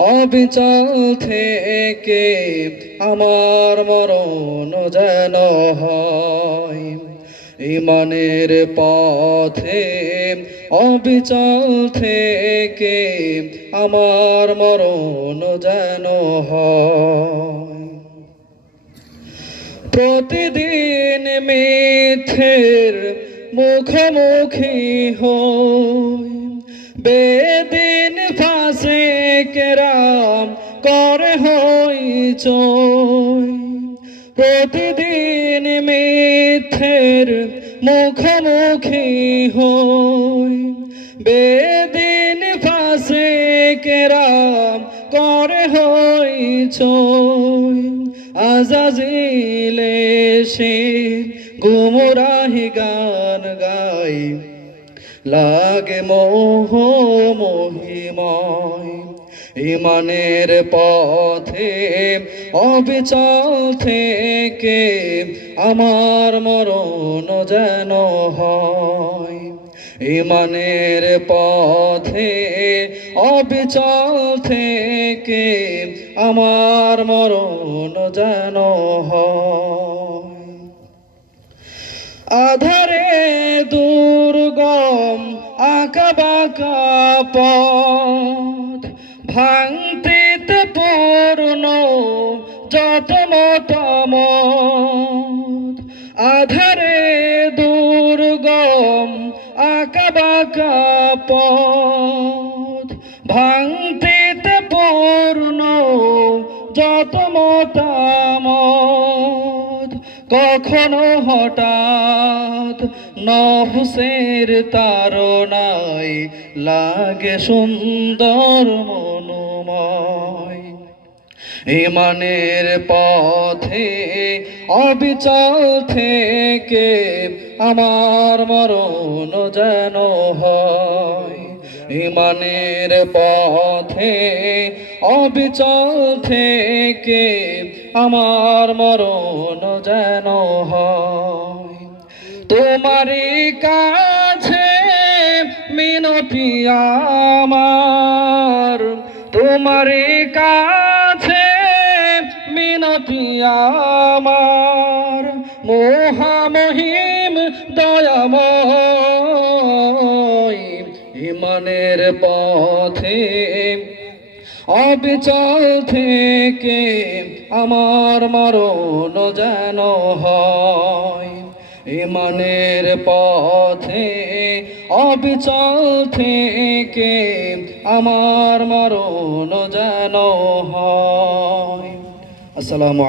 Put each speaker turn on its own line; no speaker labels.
অবিচল থেকে আমার মরণ যেন হয়। ইমানের পথে অবিচল থেকে আমার মরণ যেন হয়। প্রতিদিন মিথ্যের মুখোমুখি হই। ফাঁসে কেরাম করে হই চই প্রতিদিন মিথ্যের মুখোমুখি হই। বেদিন ফাঁসে কেরাম করে হই চই আজাজিলে সে গুমরাহি গান গাই। লাগে মোহ মহিময়। ইমানের পথে, অবিচল থেকে আমার মরণ যেন হয়। ইমানের পথে, অবিচল থেকে আমার মরণ যেন হয়। আধারে দুর্গম আঁকা বাঁকা পথ ভাঙতিতে পূর্ণ যত তম আধারে দুর্গম আঁকা বাঁকা পথ। ভাঙতিতে পূর্ণ যত মতামত। কখনো হঠাৎ নফসের তারনায় লাগে সুন্দর মনোময়। ইমানের পথে অবিচল থেকে আমার মরণ যেন হয়। ইমানের পথে অবিচল থেকে আমার মরণ যেন হয়। তোমারই কাছে মিনতি আমার। তোমারই কাছে মিনতি আমার। মোহামহিম দয়াময়, ইমানের পথে অবিচল থেকে আমার মরণ যেন হয়। ইমানের পথে অবিচল থেকে আমার মরণ যেন হয়। আসসালামু